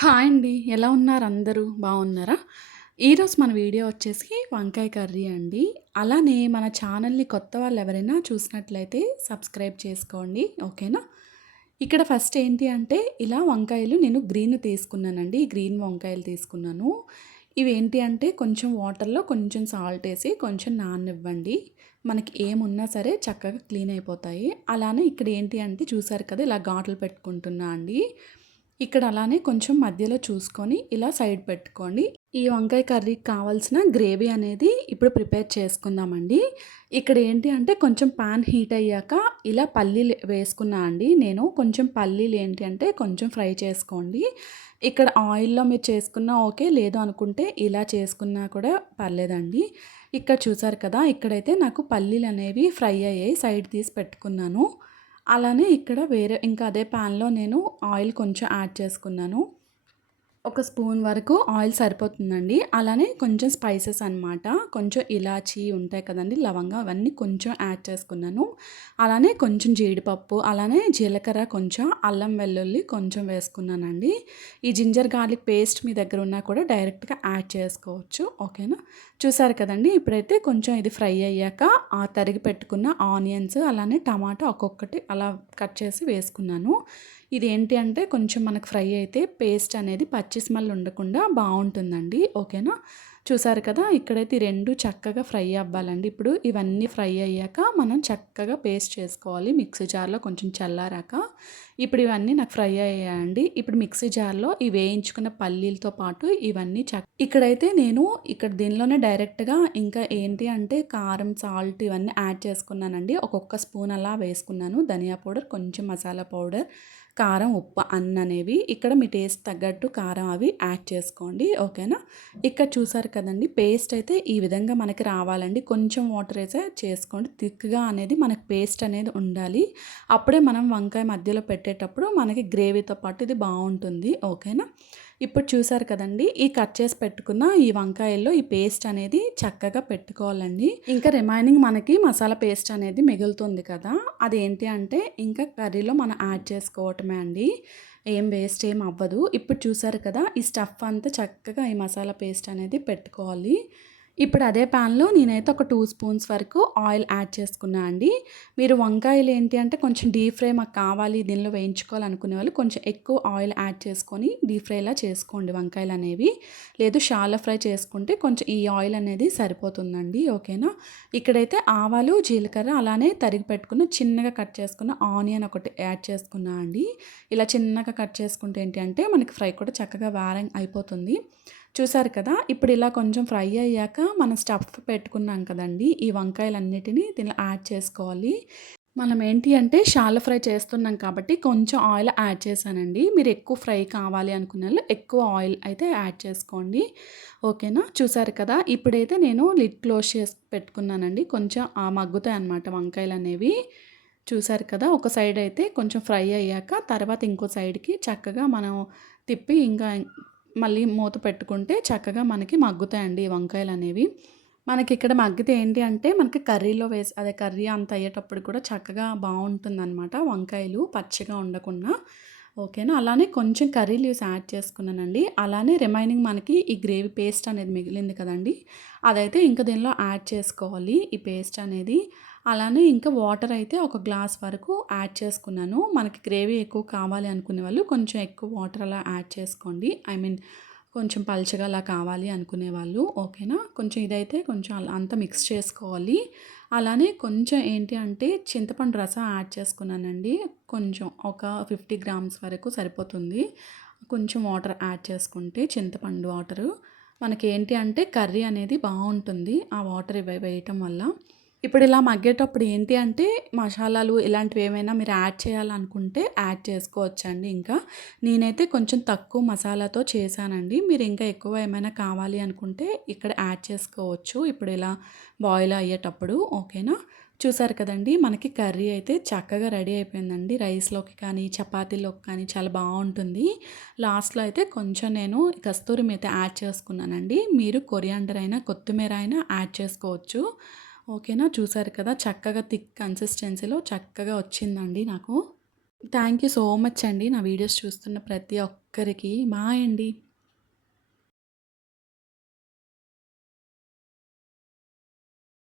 Hi అండి. ఎలా ఉన్నారు అందరూ? బాగున్నారా? ఈరోజు మన వీడియో వచ్చేసి వంకాయ కర్రీ అండి. అలానే మన ఛానల్‌ని కొత్త వాళ్ళు ఎవరైనా చూసినట్లయితే సబ్స్క్రైబ్ చేసుకోండి. ఓకేనా? ఇక్కడ ఫస్ట్ ఏంటి అంటే ఇలా వంకాయలు నేను గ్రీన్ తీసుకున్నానండి. గ్రీన్ వంకాయలు తీసుకున్నాను. ఇవేంటి అంటే కొంచెం వాటర్‌లో కొంచెం సాల్ట్ ఏసి కొంచెం నాననివ్వండి. మనకి ఏమున్నా సరే చక్కగా క్లీన్ అయిపోతాయి. అలానే ఇక్కడ ఏంటి అంటే చూసారు కదా! ఇలా ఘాట్లు పెట్టుకుంటున్నా అండి. ఇక్కడ అలానే కొంచెం మధ్యలో చూసుకొని ఇలా సైడ్ పెట్టుకోండి. ఈ వంకాయ కర్రీకి కావాల్సిన గ్రేవీ అనేది ఇప్పుడు ప్రిపేర్ చేసుకుందామండి. ఇక్కడ ఏంటి అంటే కొంచెం పాన్ హీట్ అయ్యాక ఇలా పల్లీలు వేసుకున్నా అండి. నేను కొంచెం పల్లీలు ఏంటి అంటే కొంచెం ఫ్రై చేసుకోండి. ఇక్కడ ఆయిల్‌లో మీరు చేసుకున్నా ఓకే. లేదు అనుకుంటే ఇలా చేసుకున్నా కూడా పర్లేదండి. ఇక్కడ చూసారు కదా! ఇక్కడైతే నాకు పల్లీలనేవి ఫ్రై అయ్యాయి. సైడ్ తీసి పెట్టుకున్నాను. అలానే ఇక్కడ వేరే ఇంకా అదే ప్యాన్‌లో నేను ఆయిల్ కొంచెం యాడ్ చేసుకున్నాను. ఒక స్పూన్ వరకు ఆయిల్ సరిపోతుందండి. అలానే కొంచెం స్పైసెస్ అనమాట. కొంచెం ఇలాచీ ఉంటాయి కదండీ! లవంగా అవన్నీ కొంచెం యాడ్ చేసుకున్నాను. అలానే కొంచెం జీడిపప్పు, అలానే జీలకర్ర కొంచెం, అల్లం వెల్లుల్లి కొంచెం వేసుకున్నానండి. ఈ జింజర్ గార్లిక్ పేస్ట్ మీ దగ్గర ఉన్నా కూడా డైరెక్ట్‌గా యాడ్ చేసుకోవచ్చు. ఓకేనా? చూసారు కదండీ! ఇప్పుడైతే కొంచెం ఇది ఫ్రై అయ్యాక ఆ తరిగి పెట్టుకున్న ఆనియన్స్, అలానే టమాటా ఒక్కొక్కటి అలా కట్ చేసి వేసుకున్నాను. ఇదేంటి అంటే కొంచెం మనకు ఫ్రై అయితే పేస్ట్ అనేది పచ్చి స్మెల్ ఉండకుండా బావుంటుందండి. ఓకేనా? చూసారు కదా! ఇక్కడైతే ఈ 2 చక్కగా ఫ్రై అవ్వాలండి. ఇప్పుడు ఇవన్నీ ఫ్రై అయ్యాక మనం చక్కగా పేస్ట్ చేసుకోవాలి మిక్సీ జార్‌లో కొంచెం చల్లారాక. ఇప్పుడు ఇవన్నీ నాకు ఫ్రై అయ్యాయండి. ఇప్పుడు మిక్సీ జార్‌లో ఈ వేయించుకున్న పల్లీలతో పాటు ఇవన్నీ ఇక్కడైతే నేను ఇక్కడ దీనిలోనే డైరెక్ట్‌గా ఇంకా ఏంటి అంటే కారం, సాల్ట్ ఇవన్నీ యాడ్ చేసుకున్నానండి. ఒక్కొక్క స్పూన్ అలా వేసుకున్నాను. ధనియా పౌడర్, కొంచెం మసాలా పౌడర్, కారం, ఉప్పు అన్ననేవి ఇక్కడ మీ టేస్ట్ తగ్గట్టు కారం అవి యాడ్ చేసుకోండి. ఓకేనా? ఇక్కడ చూసారు కదండీ! పేస్ట్ అయితే ఈ విధంగా మనకి రావాలండి. కొంచెం వాటర్ ఏసే చేసుకోండి. థిక్‌గా అనేది మనకి పేస్ట్ అనేది ఉండాలి. అప్పుడే మనం వంకాయ మధ్యలో పెట్టేటప్పుడు మనకి గ్రేవీతో పాటు ఇది బావుంటుంది. ఓకేనా? ఇప్పుడు చూసారు కదండీ! ఈ కట్ చేసి పెట్టుకున్న ఈ వంకాయల్లో ఈ పేస్ట్ అనేది చక్కగా పెట్టుకోవాలండి. ఇంకా రిమైనింగ్ మనకి మసాలా పేస్ట్ అనేది మిగులుతుంది కదా! అదేంటి అంటే ఇంకా కర్రీలో మనం యాడ్ చేసుకోవటమే అండి. ఏం వేస్ట్ ఏం అవ్వదు. ఇప్పుడు చూసారు కదా! ఈ స్టఫ్ అంతా చక్కగా ఈ మసాలా పేస్ట్ అనేది పెట్టుకోవాలి. ఇప్పుడు అదే ప్యాన్‌లో నేనైతే ఒక 2 స్పూన్స్ వరకు ఆయిల్ యాడ్ చేసుకున్నా అండి. మీరు వంకాయలు ఏంటి అంటే కొంచెం డీప్ ఫ్రై మాకు కావాలి దీనిలో వేయించుకోవాలనుకునే వాళ్ళు కొంచెం ఎక్కువ ఆయిల్ యాడ్ చేసుకొని డీప్ ఫ్రైలా చేసుకోండి వంకాయలనేవి. లేదు షాలో ఫ్రై చేసుకుంటే కొంచెం ఈ ఆయిల్ అనేది సరిపోతుందండి. ఓకేనా? ఇక్కడైతే ఆవాలు, జీలకర్ర అలానే తరిగి పెట్టుకున్న చిన్నగా కట్ చేసుకున్న ఆనియన్ ఒకటి యాడ్ చేసుకున్నా అండి. ఇలా చిన్నగా కట్ చేసుకుంటే ఏంటి అంటే మనకి ఫ్రై కూడా చక్కగా వారంగా అయిపోతుంది. చూసారు కదా! ఇప్పుడు ఇలా కొంచెం ఫ్రై అయ్యాక మనం స్టఫ్ పెట్టుకున్నాం కదండీ! ఈ వంకాయలన్నిటిని దీనిలో యాడ్ చేసుకోవాలి. మనం ఏంటి అంటే షాలో ఫ్రై చేస్తున్నాం కాబట్టి కొంచెం ఆయిల్ యాడ్ చేశానండి. మీరు ఎక్కువ ఫ్రై కావాలి అనుకున్నోళ్ళు ఎక్కువ ఆయిల్ అయితే యాడ్ చేసుకోండి. ఓకేనా? చూసారు కదా! ఇప్పుడైతే నేను లిడ్ క్లోజ్ చేసి పెట్టుకున్నానండి. కొంచెం మగ్గుతాయన్నమాట వంకాయలనేవి. చూసారు కదా! ఒక సైడ్ అయితే కొంచెం ఫ్రై అయ్యాక తర్వాత ఇంకో సైడ్‌కి చక్కగా మనం తిప్పి ఇంకా మళ్ళీ మూత పెట్టుకుంటే చక్కగా మనకి మగ్గుతాయండి ఈ వంకాయలనేవి. మనకిక్కడ మగ్గితే ఏంటి అంటే మనకి కర్రీలో వేసి అదే కర్రీ అంత అయ్యేటప్పుడు కూడా చక్కగా బావుంటుందనమాట వంకాయలు పచ్చిగా ఉండకుండా. ఓకేనా? అలానే కొంచెం కర్రీ లీవ్స్ యాడ్ చేసుకున్నానండి. అలానే రిమైనింగ్ మనకి ఈ గ్రేవీ పేస్ట్ అనేది మిగిలింది కదండీ! అదైతే ఇంక దీనిలో యాడ్ చేసుకోవాలి ఈ పేస్ట్ అనేది. అలానే ఇంకా వాటర్ అయితే ఒక గ్లాస్ వరకు యాడ్ చేసుకున్నాను. మనకి గ్రేవీ ఎక్కువ కావాలి అనుకునే వాళ్ళు కొంచెం ఎక్కువ వాటర్ అలా యాడ్ చేసుకోండి. ఐ మీన్ కొంచెం పల్చగా అలా కావాలి అనుకునేవాళ్ళు. ఓకేనా? కొంచెం ఇదైతే కొంచెం అలా అంతా మిక్స్ చేసుకోవాలి. అలానే కొంచెం ఏంటి అంటే చింతపండు రసం యాడ్ చేసుకున్నానండి. కొంచెం ఒక 50 గ్రామ్స్ వరకు సరిపోతుంది. కొంచెం వాటర్ యాడ్ చేసుకుంటే చింతపండు వాటరు. మనకేంటి అంటే కర్రీ అనేది బావుంటుంది. ఆ వాటర్ ఇవి వేయటం వల్ల. ఇప్పుడు ఇలా మగ్గేటప్పుడు ఏంటి అంటే మసాలాలు ఇలాంటివి ఏమైనా మీరు యాడ్ చేయాలనుకుంటే యాడ్ చేసుకోవచ్చండి ఇంకా. నేనైతే కొంచెం తక్కువ మసాలాతో చేశానండి. మీరు ఇంకా ఎక్కువ ఏమైనా కావాలి అనుకుంటే ఇక్కడ యాడ్ చేసుకోవచ్చు. ఇప్పుడు ఇలా బాయిల్ అయ్యేటప్పుడు ఓకేనా? చూసారు కదండీ! మనకి కర్రీ అయితే చక్కగా రెడీ అయిపోయిందండి. రైస్‌లోకి కానీ, చపాతీలోకి కానీ చాలా బావుంటుంది. లాస్ట్‌లో అయితే కొంచెం నేను కస్తూరి మేతి యాడ్ చేసుకున్నానండి. మీరు కొరియాండర్ అయినా, కొత్తిమీర అయినా యాడ్ చేసుకోవచ్చు. ఓకేనా? చూసారు కదా! చక్కగా థిక్ కన్సిస్టెన్సీలో చక్కగా వచ్చిందండి నాకు. థ్యాంక్ యూ సో మచ్ అండి. నా వీడియోస్ చూస్తున్న ప్రతి ఒక్కరికి. బాయ్ అండి.